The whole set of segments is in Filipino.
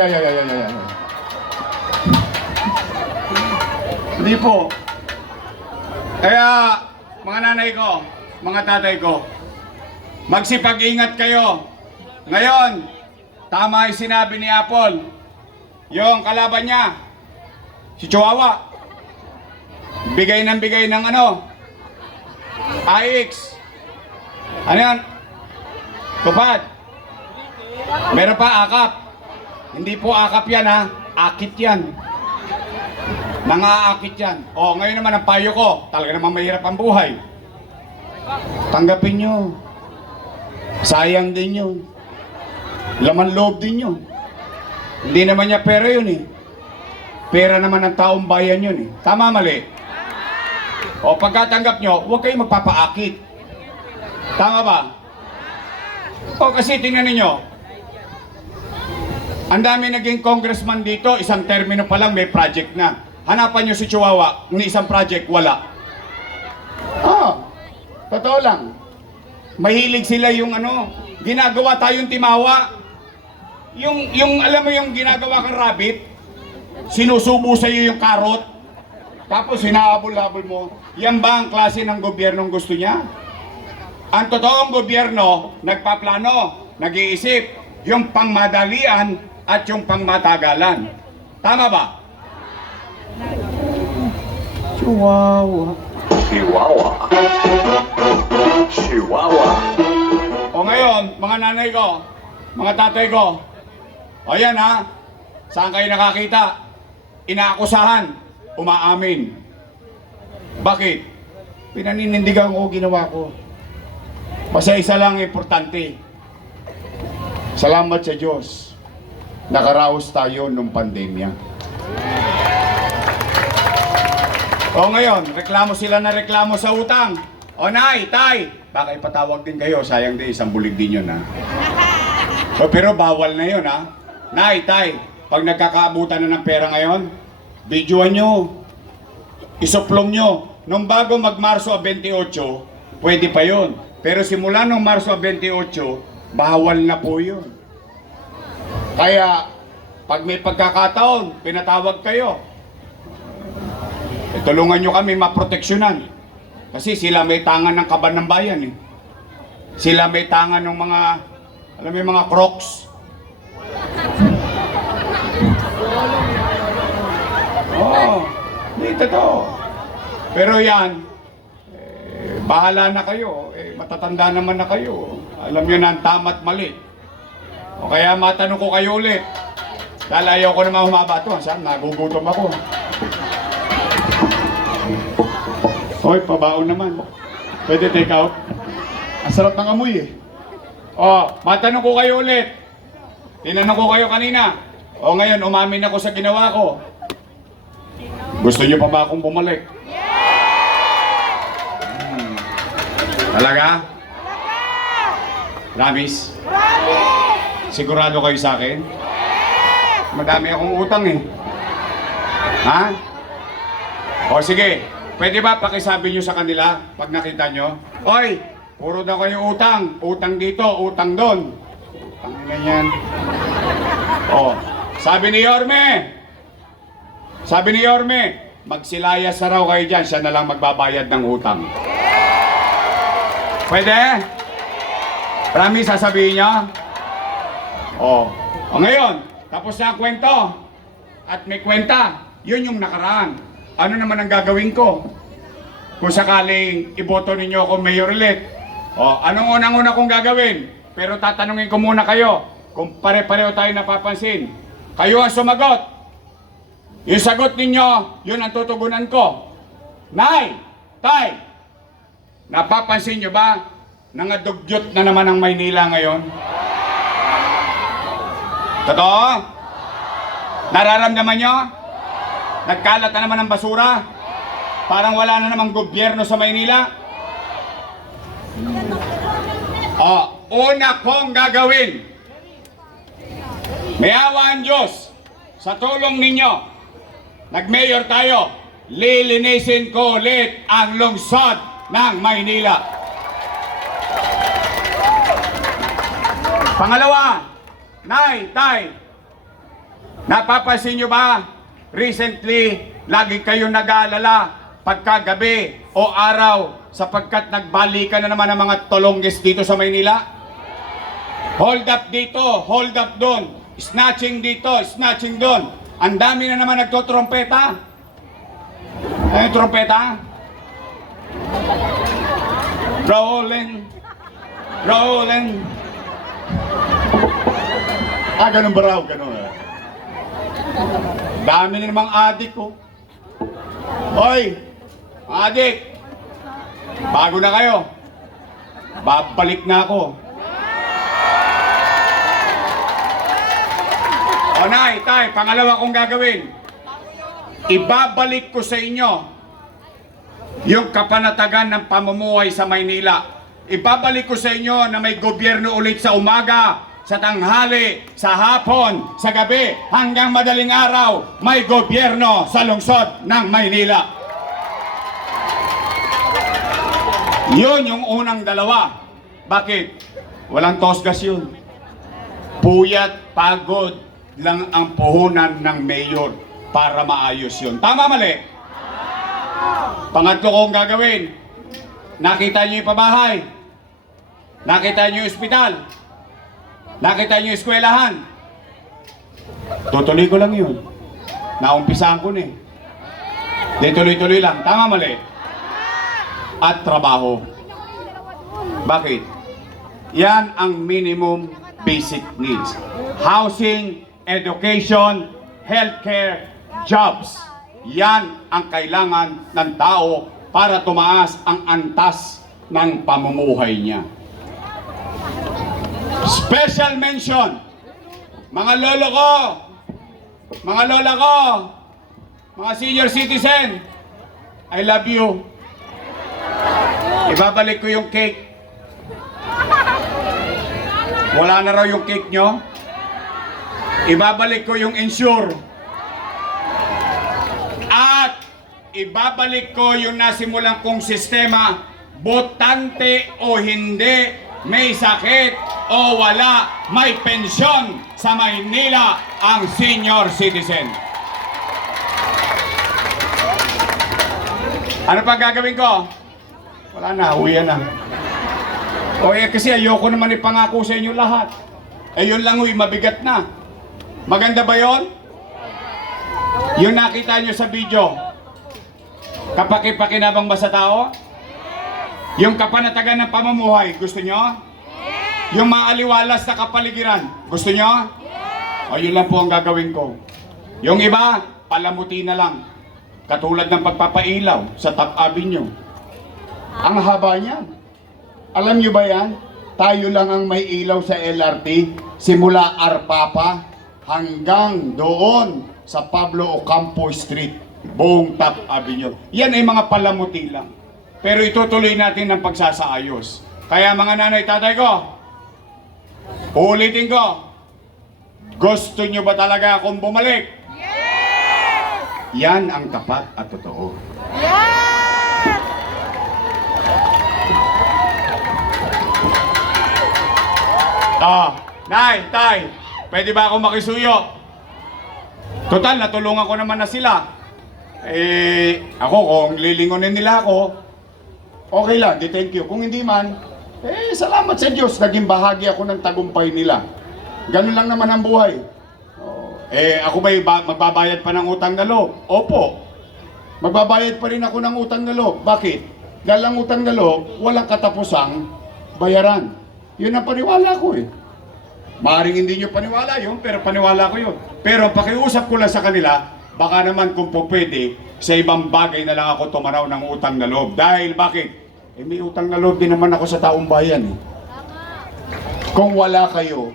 Ay. Hindi po. Kaya, mga nanay ko, mga tatay ko, magsipag-ingat kayo. Ngayon, tama yung sinabi ni Apple. Yung kalaban niya, si Chihuahua, bigay ng ano, AX. Ano yan? Tupad. Meron pa akap. Hindi po akap yan ha, akit yan. Nangaakit yan. O, ngayon naman ang payo ko, talaga naman mahirap ang buhay. Tanggapin nyo. Sayang din yun. Laman loob din yun. Hindi naman niya pera yun eh. Pera naman ng taong bayan yun eh. Tama, mali? O, pagkatanggap nyo, huwag kayong magpapaakit. Tama ba? O, kasi tingnan ninyo, ang dami naging congressman dito, isang termino pa lang may project na. Hanapan nyo si Chihuahua, ni isang project, wala. Totoo lang. Mahilig sila yung ano, ginagawa tayong timawa. Yung alam mo yung ginagawa kang rabbit, sinusubo sa iyo yung karot, tapos hinahabol-habol mo. Yan ba ang klase ng gobyernong gusto niya? Ang totoong gobyerno, nagpaplano, nag-iisip, yung pangmadalian at yung pangmatagalan. Tama ba? Chihuahua. O ngayon, mga nanay ko, mga tatay ko, o yan ha, saan kayo nakakita? Inaakusahan, umaamin. Bakit? Pinaninindigan ko ginawa ko. Basta isa lang importante. Salamat sa Diyos. Nakaraos tayo nung pandemya. O ngayon, reklamo sila na reklamo sa utang. O nay, tay, baka ipatawag din kayo. Sayang din, isang bulig din yun ha. O, pero bawal na yun ha. Nay, tay, pag nagkakaabutan na ng pera ngayon, videoan nyo. Isuplong nyo. Nung bago mag-Marso 28, pwede pa yun. Pero simula nung Marso 28, bawal na po yun. Kaya, pag may pagkakataon, pinatawag kayo. Tulungan nyo kami maproteksyonan. Kasi sila may tangan ng kaban ng bayan eh. Sila may tangan ng mga, alam mo yung mga crocs. Hindi totoo. Pero yan, bahala na kayo. Matatanda naman na kayo. Alam nyo na ang tama at mali. O kaya matanong ko kayo ulit. Dahil ayaw ko naman humaba ito. Saan? Nagugutom ako. Hoy, pabaon naman. Pwede take out? Ang sarap ng amoy eh. O, matanong ko kayo ulit. Tinanong ko kayo kanina. O ngayon, umamin ako sa ginawa ko. Gusto niyo pa ba akong bumalik? Talaga? Promise? Sigurado kayo sa akin? Madami akong utang eh. Ha? O sige, pwede ba pakisabi nyo sa kanila pag nakita nyo? Oy, puro daw kayo utang. Utang dito, utang doon. Utang nila yan. O, sabi ni Yorme, magsilayas na raw kayo dyan, siya na lang magbabayad ng utang. Pwede? Promise, sasabihin nyo? O ngayon, tapos na ang kwento. At may kwenta, yun yung nakaraan. Ano naman ang gagawin ko? Kung sakaling iboto ninyo ako mayor ulit. Anong unang-una kong gagawin? Pero tatanungin ko muna kayo, kung pare-pareho tayo napapansin. Kayo ang sumagot. Yung sagot ninyo, yun ang tutugunan ko. Nay, tay, napapansin nyo ba? Nangadugyot na naman ang Maynila ngayon. Totoo? Nararamdaman nyo? Nagkalat na naman ang basura? Parang wala na namang gobyerno sa Maynila? Una kong gagawin, may awa ang Diyos, sa tulong ninyo, nag-mayor tayo, lilinisin ko ulit ang lungsod ng Maynila. Pangalawa, Nay, Tay, Napapansin nyo ba? Recently, lagi kayo nag-aalala pagkagabi o araw sapagkat nagbalikan na naman ang mga tolongges dito sa Maynila. Hold up dito, hold up doon. Snatching dito, snatching doon. Ang dami na naman nagtotrompeta. Ano yung trompeta? Rolling, rolling. Ganun ba raw? Ganun. Dami na namang adik ko. Hoy, adik. Bago na kayo. Babalik na ako. O nay, tay, pangalawa kong gagawin. Ibabalik ko sa inyo yung kapanatagan ng pamumuhay sa Maynila. Ibabalik ko sa inyo na may gobyerno ulit sa umaga, sa tanghali, sa hapon, sa gabi, hanggang madaling araw, may gobyerno sa lungsod ng Maynila. Yun yung unang dalawa. Bakit? Walang tosgas yun. Puyat, pagod lang ang puhunan ng mayor para maayos yun. Tama, mali? Pangatlo kong gagawin. Nakita niyo yung pabahay. Nakita niyo yung ospital. Nakita niyo yung eskwelahan. Tutuloy ko lang yun. Naumpisahan ko na eh. Di tuloy-tuloy lang. Tama, mali? At trabaho. Bakit? Yan ang minimum basic needs. Housing, education, healthcare, jobs. Yan ang kailangan ng tao para tumaas ang antas ng pamumuhay niya. Special mention, mga lolo ko, mga lola ko, mga senior citizen, I love you. Ibabalik ko yung cake. Wala na raw yung cake nyo. Ibabalik ko yung insure. At ibabalik ko yung nasimulan kong sistema, botante o hindi, may sakit o wala, may pensyon sa Maynila ang senior citizen. Ano pa gagawin ko? Wala na, uwian na. O kasi ayoko naman ipangako sa inyo lahat. Yun lang mabigat na. Maganda ba yon? Yung nakita nyo sa video, kapaki-pakinabang ba sa tao? Yung kapanatagan ng pamumuhay, gusto nyo? Yung maaliwalas na kapaligiran, gusto nyo? O yun lang po ang gagawin ko. Yung iba, palamuti na lang. Katulad ng pagpapailaw sa Top Avenue. Ang haba niyan. Alam nyo ba yan? Tayo lang ang may ilaw sa LRT, simula Arpapa hanggang doon sa Pablo Ocampo Street, buong Top Avenue. Yan ay mga palamuti lang. Pero itutuloy natin ang pagsasaayos. Kaya mga nanay, tatay ko, ulitin ko, gusto nyo ba talaga akong bumalik? Yes! Yan ang tapat at totoo. Yes! Nay, tay, pwede ba ako makisuyo? Total, natulungan ko naman na sila. Ako, kung lilingonin nila ako, okay lang, di thank you. Kung hindi man, salamat sa Diyos, naging bahagi ako ng tagumpay nila. Ganun lang naman ang buhay. Ako ba'y magbabayad pa ng utang na loob? Opo. Magbabayad pa rin ako ng utang na loob. Bakit? Dahil ang utang na loob, walang katapusang bayaran. Yun ang paniwala ko eh. Maaaring hindi nyo paniwala yun, pero paniwala ko yun. Pero pakiusap ko lang sa kanila, baka naman kung po pwede, sa ibang bagay na lang ako tumanaw ng utang na loob. Dahil bakit? May utang na loob din naman ako sa taong bayan eh. Kung wala kayo,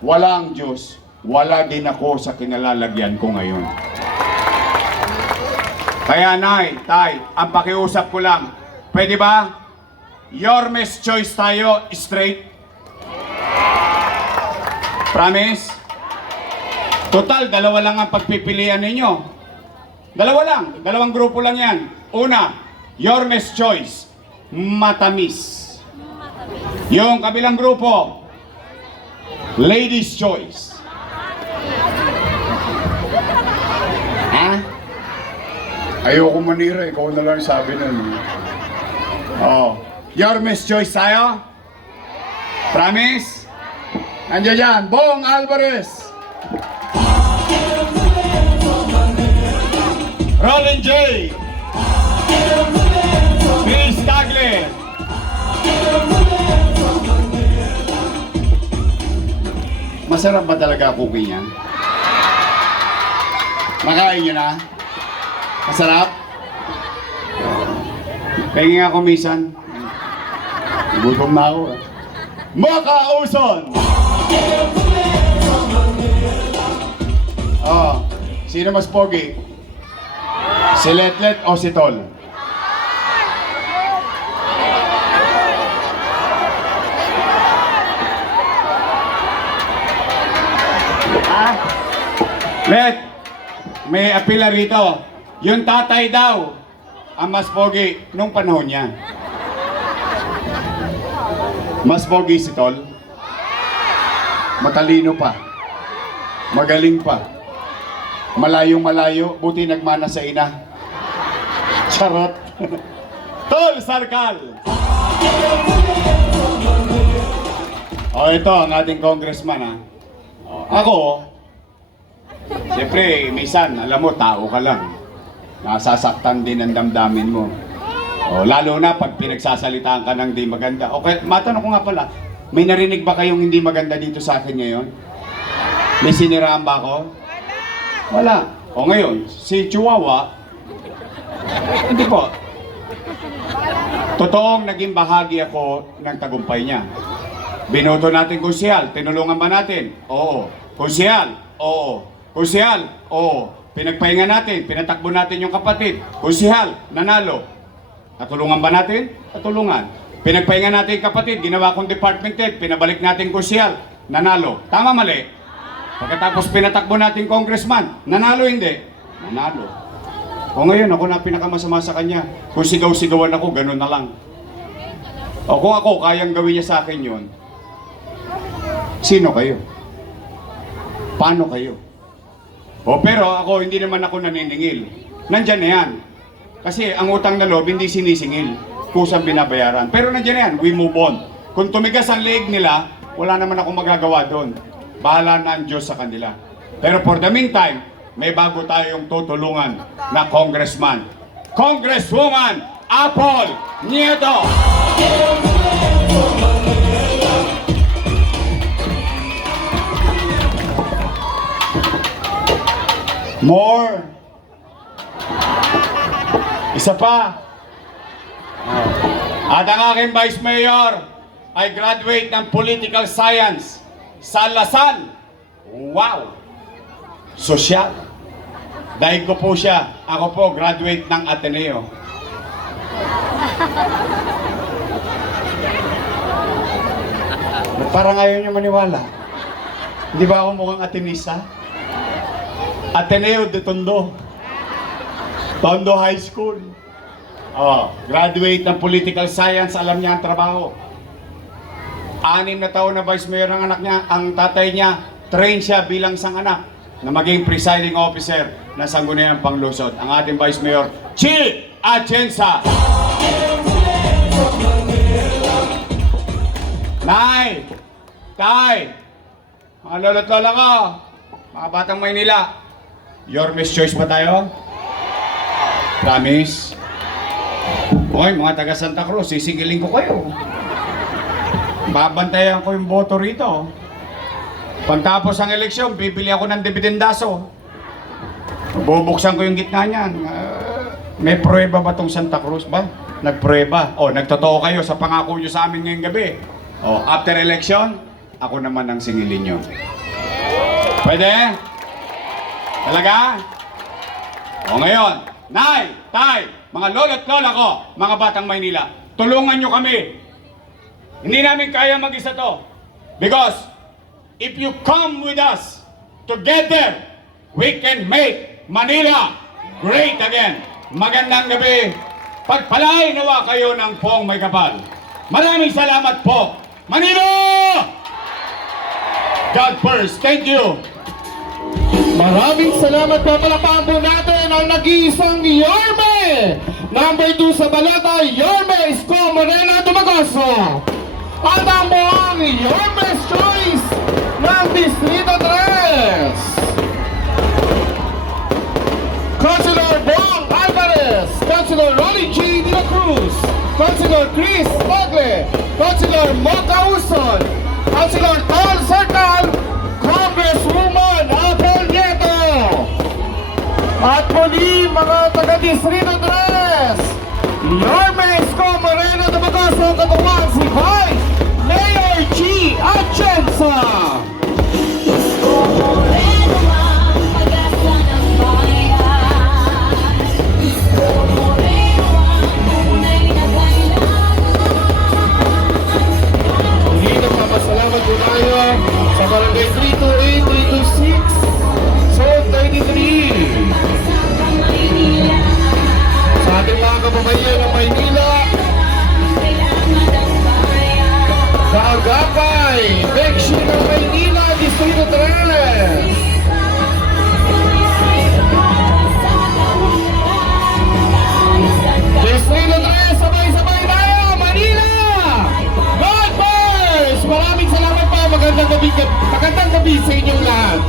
wala ang Diyos, wala din ako sa kinalalagyan ko ngayon. Kaya nay, tay, ang pakiusap ko lang, pwede ba? Yormes choice tayo, straight. Promise? Total, dalawa lang ang pagpipilian ninyo. Dalawa lang, dalawang grupo lang yan. Una, Yormes choice, matamis. Yung kabilang grupo, ladies choice. Ayoko manira, ikaw na lang sabi nun. Oh. Your Miss Choice tayo? Promise? Nandiyan yan, Bong Alvarez. Roland J. Chris Tagle. Masarap ba talaga cookie niya? Nakain nyo na? Masarap? Pahingi nga kumisan. Gutom na ako. Makauson! Oh, sino mas pogi? Si Letlet o si Tol? Let, may apila rito. Yung tatay daw ang mas pogi nung panahon niya. Mas pogi si Tol. Matalino pa. Magaling pa. Malayong malayo, buti nagmana sa ina. Charot. Tol Sarkal. Ito ang ating congressman ha. Ako, siyempre, minsan, alam mo, tao ka lang. Nasasaktan din ang damdamin mo. Lalo na pag pinagsasalitaan ka ng di maganda. Okay, matanong ko nga pala, may narinig ba kayong hindi maganda dito sa akin ngayon? May siniraan ba ako? Wala. O ngayon, si Chihuahua, hindi po. Totoong naging bahagi ako ng tagumpay niya. Binoto natin konsyal, tinulungan ba natin? Oo. Konsyal? Oo. Konsyal? Oo. Pinagpahinga natin, pinatakbo natin yung kapatid. Konsyal, nanalo. Natulungan ba natin? Natulungan. Pinagpahinga natin yung kapatid, ginawa kong department head, pinabalik natin konsyal, nanalo. Tama mali? Pagkatapos pinatakbo natin congressman, nanalo hindi? Nanalo. O ngayon, ako na pinakamasama sa kanya. Kung sigaw-sigawan ako, ganun na lang. O kung ako, kayang gawin niya sa akin yun, sino kayo? Paano kayo? Pero ako, hindi naman ako naniningil. Nandyan na yan. Kasi ang utang na loob, hindi sinisingil. Kusang binabayaran. Pero nandyan na yan, we move on. Kung tumigas ang leeg nila, wala naman akong magagawa doon. Bahala na ang Diyos sa kanila. Pero for the meantime, may bago tayong tutulungan na congressman. Congresswoman Apple Nieto! More. Isa pa. At ang aking Vice Mayor ay graduate ng Political Science sa Lasal. Wow! Sosyal. Dahil ko po siya, ako po graduate ng Ateneo. Parang ayaw niyo maniwala. Hindi ba ako mukhang Atenista? Ateneo de Tondo. Tondo High School. Graduate ng Political Science, alam niya ang trabaho. 6 na taon na Vice Mayor ang anak niya, ang tatay niya, train siya bilang isang anak na maging presiding officer ng Sangguniang Panglusod. Ang ating Vice Mayor, Chi Atienza. Nay, Tay, mga lolo't lola ko, mga batang Maynila, your Miss Choice ba tayo? Promise? Okay, mga taga Santa Cruz, sisigilin ko kayo. Babantayan ko yung boto rito. Pagtapos ang eleksyon, bibili ako ng dividendaso. Bubuksan ko yung gitna niyan. May prueba ba tong Santa Cruz ba? Nagprueba. Nagtotoo kayo sa pangako nyo sa amin ngayong gabi. After election, ako naman ang singilin nyo. Pwede? Talaga? Ngayon, Nay, Tay, mga lolo't lola ko, mga batang Maynila, tulungan nyo kami. Hindi namin kaya mag-isa to. Because, if you come with us, together, we can make Manila great again. Magandang gabi. Pagpalain nawa kayo ng Pong May Kapal. Maraming salamat po. Manila! God first. Thank you. Maraming salamat po. Palakpakan po natin natin ang nag-iisang Yorme. Number 2 sa balota, Yorme Isko Moreno Dumagoso. At ang buong Yorme's Choice ng Distrito 3. Councilor Bong Alvarez, Councilor Ronnie G. De La Cruz, Councilor Chris Pogle, Councilor Mocha Uson, Councilor Tol Sercal, Congresswoman Apel Nieto. At muli mga taga-Distrito 3, Yorme Isko Moreno Dumagoso, katuwang si Vice Mayor G. Atienza. Salamat po tayo sa Barangay 328, 326, Zone 33. Sa ating mga kababayan ng Maynila, sa Agapay, Bekshi ng Maynila, Distrito 3. Distrito 3, sabay-sabay tayo, Manila! God first! Maraming salamat po. Magandang gabi sa inyong lahat.